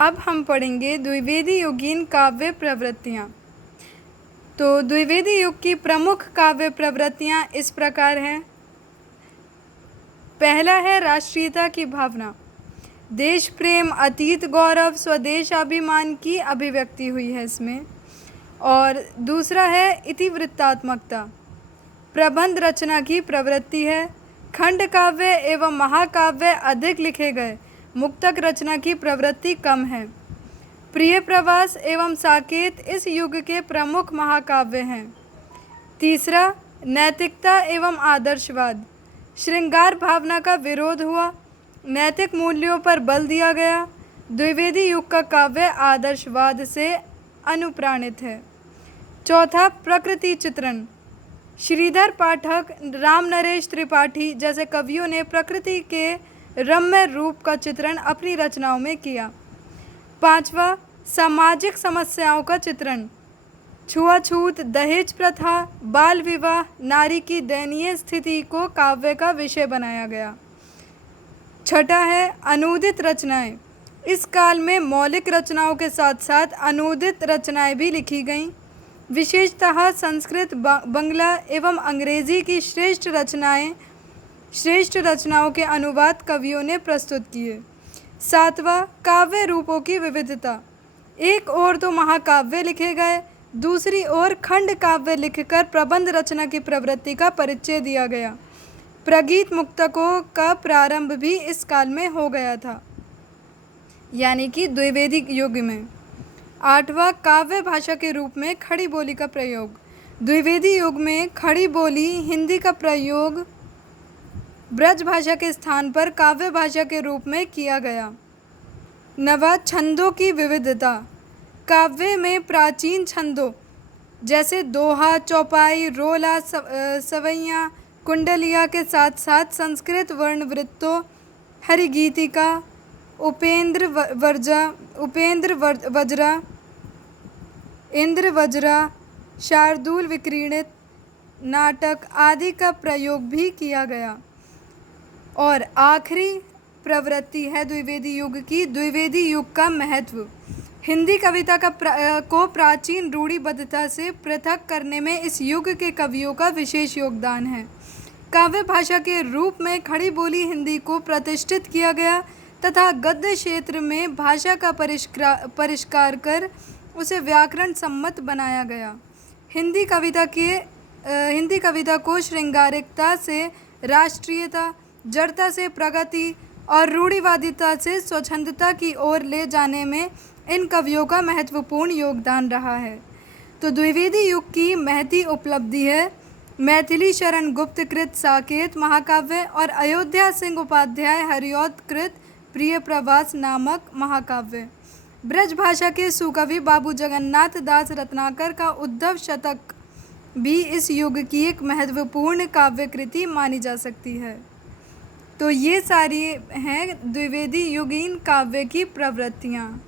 अब हम पढ़ेंगे द्विवेदी युगीन काव्य प्रवृत्तियाँ। तो द्विवेदी युग की प्रमुख काव्य प्रवृत्तियाँ इस प्रकार हैं। पहला है राष्ट्रीयता की भावना, देश प्रेम, अतीत गौरव, स्वदेशाभिमान की अभिव्यक्ति हुई है इसमें। और दूसरा है इतिवृत्तात्मकता, प्रबंध रचना की प्रवृत्ति है। खंड काव्य एवं महाकाव्य अधिक लिखे गए, मुक्तक रचना की प्रवृत्ति कम है। प्रिय प्रवास एवं साकेत इस युग के प्रमुख महाकाव्य हैं। तीसरा नैतिकता एवं आदर्शवाद, श्रृंगार भावना का विरोध हुआ, नैतिक मूल्यों पर बल दिया गया। द्विवेदी युग का काव्य आदर्शवाद से अनुप्राणित है। चौथा प्रकृति चित्रण, श्रीधर पाठक, राम नरेश त्रिपाठी जैसे कवियों ने प्रकृति के रम्य रूप का चित्रण अपनी रचनाओं में किया। पांचवा सामाजिक समस्याओं का चित्रण, छुआछूत, दहेज प्रथा, बाल विवाह, नारी की दयनीय स्थिति को काव्य का विषय बनाया गया। छठा है अनूदित रचनाएं, इस काल में मौलिक रचनाओं के साथ साथ अनूदित रचनाएं भी लिखी गईं। विशेषतः संस्कृत, बंगला एवं अंग्रेजी की श्रेष्ठ रचनाओं के अनुवाद कवियों ने प्रस्तुत किए। सातवां काव्य रूपों की विविधता, एक ओर तो महाकाव्य लिखे गए, दूसरी ओर खंड काव्य लिखकर प्रबंध रचना की प्रवृत्ति का परिचय दिया गया। प्रगीत मुक्तकों का प्रारंभ भी इस काल में हो गया था, यानी कि द्विवेदी युग में। आठवां काव्य भाषा के रूप में खड़ी बोली का प्रयोग, द्विवेदी युग में खड़ी बोली हिंदी का प्रयोग ब्रज भाषा के स्थान पर काव्य भाषा के रूप में किया गया। नवा छंदों की विविधता, काव्य में प्राचीन छंदों जैसे दोहा, चौपाई, रोला, सवैयाँ, कुंडलिया के साथ साथ संस्कृत वर्णवृत्तों, हरिगीतिका, उपेंद्र वज्रा, इंद्र वज्रा, शार्दूल विक्रीड़ित, नाटक आदि का प्रयोग भी किया गया। और आखिरी प्रवृत्ति है द्विवेदी युग की, द्विवेदी युग का महत्व। हिंदी कविता को प्राचीन रूढ़िबद्धता से पृथक करने में इस युग के कवियों का विशेष योगदान है। काव्य भाषा के रूप में खड़ी बोली हिंदी को प्रतिष्ठित किया गया तथा गद्य क्षेत्र में भाषा का परिष्कार कर उसे व्याकरण सम्मत बनाया गया। हिंदी कविता को श्रृंगारिकता से राष्ट्रीयता, जड़ता से प्रगति और रूढ़िवादिता से स्वच्छंदता की ओर ले जाने में इन कवियों का महत्वपूर्ण योगदान रहा है। तो द्विवेदी युग की महती उपलब्धि है मैथिली शरण गुप्त कृत साकेत महाकाव्य और अयोध्या सिंह उपाध्याय हरिऔध कृत प्रिय प्रवास नामक महाकाव्य। ब्रज भाषा के सुकवि बाबू जगन्नाथ दास रत्नाकर का उद्धव शतक भी इस युग की एक महत्वपूर्ण काव्य कृति मानी जा सकती है। तो ये सारी हैं द्विवेदी युगीन काव्य की प्रवृत्तियाँ।